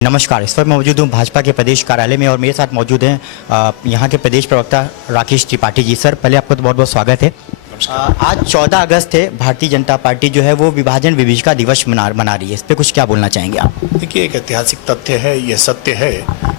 नमस्कार। इस वक्त मौजूद हूँ भाजपा के प्रदेश कार्यालय में और मेरे साथ मौजूद हैं यहाँ के प्रदेश प्रवक्ता राकेश त्रिपाठी जी। सर, पहले आपको तो बहुत बहुत स्वागत है। आज 14 अगस्त है, भारतीय जनता पार्टी जो है वो विभाजन विभीषिका दिवस मना रही है। इस पर कुछ क्या बोलना चाहेंगे आप? देखिए, एक ऐतिहासिक तथ्य है, यह सत्य है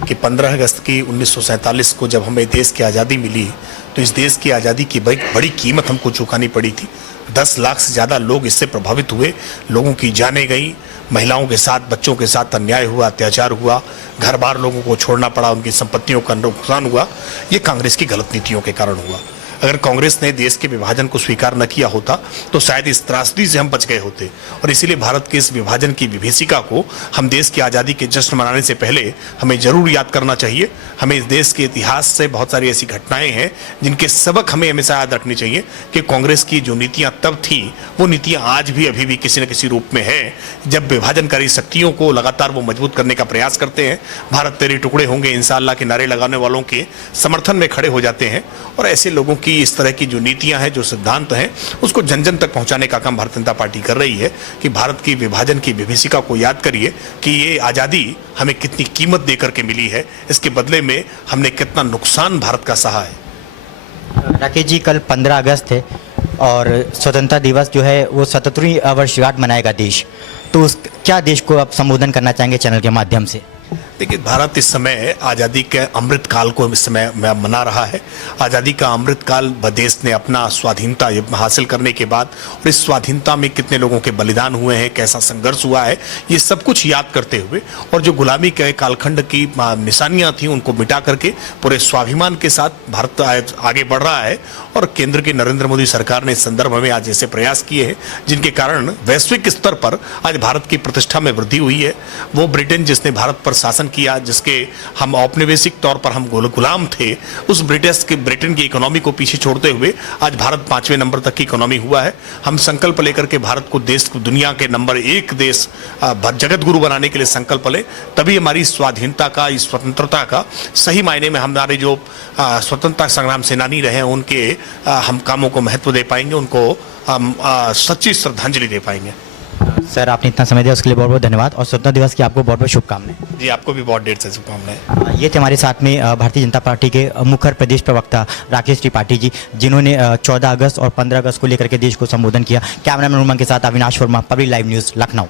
कि 15 अगस्त की 1947 को जब हमें देश की आज़ादी मिली तो इस देश की आज़ादी की बड़ी कीमत हमको चुकानी पड़ी थी। 10 लाख से ज़्यादा लोग इससे प्रभावित हुए, लोगों की जानें गई, महिलाओं के साथ, बच्चों के साथ अन्याय हुआ, अत्याचार हुआ, घर बार लोगों को छोड़ना पड़ा, उनकी संपत्तियों का नुकसान हुआ। ये कांग्रेस की गलत नीतियों के कारण हुआ। अगर कांग्रेस ने देश के विभाजन को स्वीकार न किया होता तो शायद इस त्रासदी से हम बच गए होते। और इसीलिए भारत के इस विभाजन की विभीषिका को हम देश की आज़ादी के जश्न मनाने से पहले हमें जरूर याद करना चाहिए। हमें इस देश के इतिहास से बहुत सारी ऐसी घटनाएं हैं जिनके सबक हमें हमेशा याद रखनी चाहिए कि कांग्रेस की जो नीतियां तब थी वो नीतियां आज भी अभी भी किसी न किसी रूप में है। जब विभाजनकारी शक्तियों को लगातार वो मजबूत करने का प्रयास करते हैं, भारत तेरे टुकड़े होंगे इंशाअल्लाह के नारे लगाने वालों के समर्थन में खड़े हो जाते हैं। और ऐसे लोगों की इस तरह की जो नीतियां हैं, जो सिद्धांत हैं, उसको जन जन तक पहुंचाने का काम भारतीय जनता पार्टी कर रही है कि भारत की विभाजन की विभीषिका को याद करिए कि ये आज़ादी हमें कितनी कीमत देकर के मिली है, इसके बदले में हमने कितना नुकसान भारत का सहा है। राकेश जी, कल 15 अगस्त है और स्वतंत्रता दिवस जो है वो 77वीं वर्षगांठ मनाएगा देश। तो क्या देश को आप संबोधन करना चाहेंगे चैनल के माध्यम से? देखिए, भारत इस समय आज़ादी के अमृत काल को इस समय मना रहा है। आज़ादी का अमृत काल देश ने अपना स्वाधीनता हासिल करने के बाद और इस स्वाधीनता में कितने लोगों के बलिदान हुए हैं, कैसा संघर्ष हुआ है, ये सब कुछ याद करते हुए और जो गुलामी के कालखंड की निशानियां थी उनको मिटा करके पूरे स्वाभिमान के साथ भारत आगे बढ़ रहा है। और केंद्र की नरेंद्र मोदी सरकार ने इस संदर्भ में आज ऐसे प्रयास किए हैं जिनके कारण वैश्विक स्तर पर आज भारत की प्रतिष्ठा में वृद्धि हुई है। वो ब्रिटेन जिसने भारत पर शासन किया, जिसके हम औपनिवेशिक तौर पर हम गुलाम थे, उस ब्रिटेन की इकोनॉमी को पीछे छोड़ते हुए आज भारत 5वें नंबर तक की इकोनॉमी हुआ है। हम संकल्प लेकर के भारत को दुनिया के नंबर 1 देश, जगत गुरु बनाने के लिए संकल्प लें, तभी हमारी स्वाधीनता का, इस स्वतंत्रता का सही मायने में हमारे जो स्वतंत्रता संग्राम सेनानी रहे उनके हम कामों को महत्व दे पाएंगे, उनको हम सच्ची श्रद्धांजलि दे पाएंगे। सर, आपने इतना समय दिया उसके लिए बहुत बहुत धन्यवाद और स्वतंत्रता दिवस की आपको बहुत बहुत शुभकामनाएं। जी, आपको भी बहुत ढेर से शुभकामनाएं। ये थे हमारे साथ में भारतीय जनता पार्टी के मुखर प्रदेश प्रवक्ता राकेश त्रिपाठी जी, जिन्होंने 14 अगस्त और 15 अगस्त को लेकर के देश को संबोधन किया। कैमरामैन उमंग के साथ Avinash Verma, public live news, Lucknow.